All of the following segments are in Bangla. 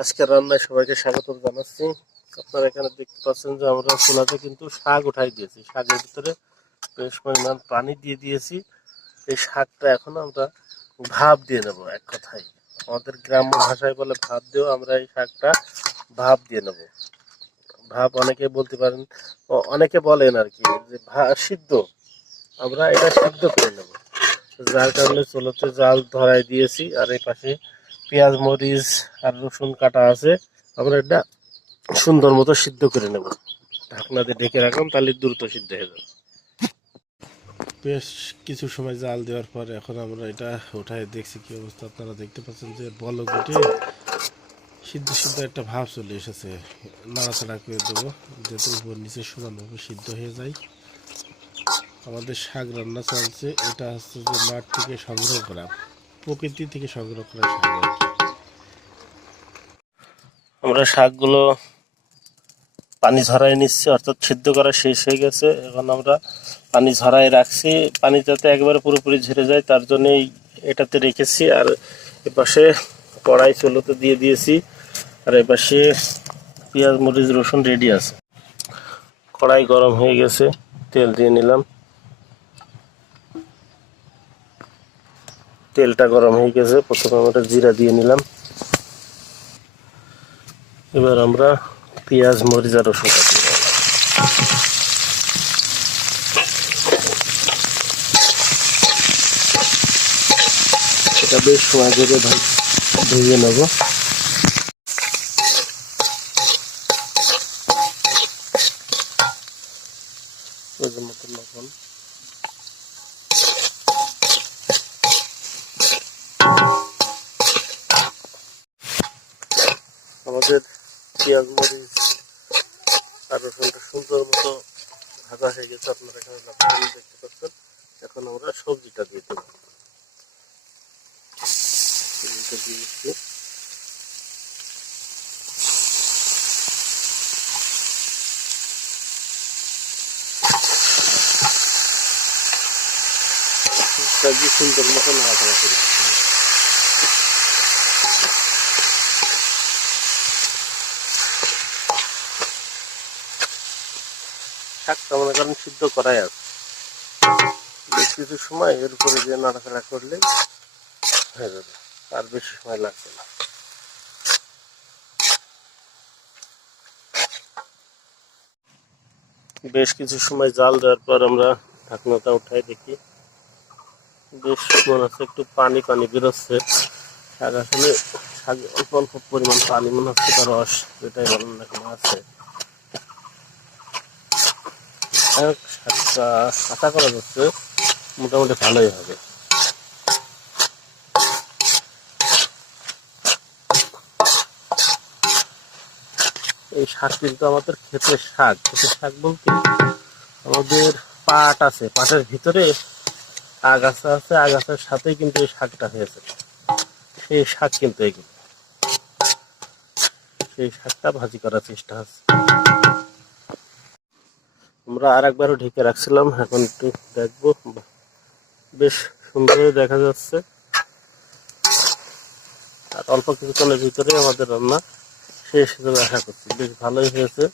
আজকের রান্নায় সবাইকে স্বাগত জানাচ্ছি। আপনারা এখানে দেখতে পাচ্ছেন যে আমরা চুলাতে কিন্তু শাক উঠাই দিয়েছি। শাকের ভিতরে বেশ পরিমাণ পানি দিয়ে দিয়েছি। এই শাকটা এখন আমরা ভাপ দিয়ে নেব। এক কথায় আমাদের গ্রাম্য ভাষায় বলে ভাপ দিয়েও আমরা এই শাকটা ভাপ দিয়ে নেব। ভাপ অনেকে বলতে পারেন, অনেকে বলেন আর কি যে সিদ্ধ, আমরা এটা সিদ্ধ করে নেব। যার কারণে চুলাতে জাল ধরাই দিয়েছি। আর এই পাশে পেঁয়াজ মরিচ আর রসুন কাটা আছে। আমরা এটা সুন্দর মতো সিদ্ধ করে নেব। ঢাকনা দিয়ে ঢেকে রাখলাম, তাহলে দ্রুত সিদ্ধ হয়ে যাবে। বেশ কিছু সময় জাল দেওয়ার পর এখন আমরা এটা উঠায় দেখছি কি অবস্থা। আপনারা দেখতে পাচ্ছেন যে বলক উঠে সিদ্ধ সিদ্ধ একটা ভাব চলে এসেছে। নাড়াচাড়া করে দেবো যাতে উপর নিচে সমানভাবে সিদ্ধ হয়ে যায়। আমাদের শাক রান্না চলছে। এটা হচ্ছে যে মাঠ থেকে সংগ্রহ করা, প্রকৃতি থেকে সংগ্রহ করা শাক। আমরা শাকগুলো পানি ঝরাই নিচ্ছি, অর্থাৎ সিদ্ধ করা শেষ হয়ে গেছে। এখন আমরা পানি ঝরাই রাখছি, পানি যাতে একবারে পুরোপুরি ঝরে যায় তার জন্যই এটাতে রেখেছি। আর এপাশে কড়াই চুলোতে দিয়ে দিয়েছি, আর এপাশে পেঁয়াজ মরিচ রসুন রেডি আছে। কড়াই গরম হয়ে গেছে, তেল দিয়ে নিলাম। তেলটা গরম হয়ে গেছে, প্রথমে আমরা জিরা দিয়ে নিলাম। এবার আমরা পেঁয়াজ মরিচ আর রসুনটা দিয়ে দিলাম। এটা বেশ সময় ধরে ভেজে নেব। মতন লবণ, আমাদের পেঁয়াজ মরিচ আর রসুনটা সুন্দর মতো ভাজা হয়ে গেছে। আপনারা এখানে দেখতে পাচ্ছেন। এখন আমরা সবজিটা দিয়ে দেবো। সবজিটা দিয়ে দিচ্ছি। সুন্দর মতো নাড়াচাড়া করি। শাকটা মনে করেন সিদ্ধ করাই আছে। বেশ কিছু সময় এর উপরে যে নাড়াচাড়া করলে হয়ে যাবে, আর বেশি সময় লাগবে না। বেশ কিছু সময় জাল দেওয়ার পর আমরা ঢাকনাটা উঠাই দেখি। বেশ মনে হচ্ছে একটু পানি পানি বেরোচ্ছে। শাক আসলে শাক অল্প অল্প পরিমাণ পানি মনে হচ্ছে, তার রস যেটাই বলেন না কেন আছে। শাকটা আশা করা যাচ্ছে মোটামুটি ভালোই হবে। এই শাক কিন্তু আমাদের ক্ষেতের শাক। ক্ষেতের শাক বলতে আমাদের পাট আছে, পাটের ভিতরে আগাছা আছে, আগাছার সাথেই কিন্তু এই শাকটা হয়েছে। সেই শাক কিন্তু এগুলো, সেই শাকটা ভাজি করার চেষ্টা হচ্ছে। আমরা আর একবারও ঢেকে রাখছিলাম, এখন একটু দেখবো। বেশ সুন্দর দেখা যাচ্ছে। আর অল্প কিছুক্ষণের ভিতরে আমাদের রান্না শেষ হিসেবে আশা করছি। বেশ ভালোই হয়েছে।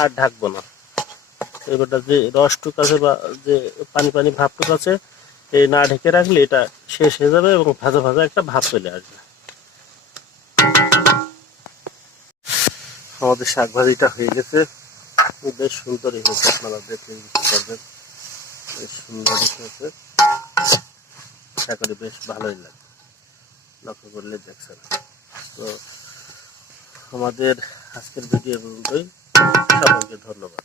আর ঢাকবো না। এবারটা যে রসটুক আছে বা যে পানি পানি ভাবটুক আছে, এই না ঢেকে রাখলে এটা শেষ হয়ে যাবে এবং ভাজা ভাজা একটা ভাব চলে আসবে। আমাদের শাক ভাজিটা হয়ে গেছে, বেশ সুন্দরই হয়েছে। আপনারা দেখলে বুঝতে পারবেন, বেশ সুন্দরই হয়েছে। আশা করি বেশ ভালোই লাগে, লক্ষ্য করলে দেখছেন। তো আমাদের আজকের ভিডিও পর্যন্তই। সকলকে ধন্যবাদ।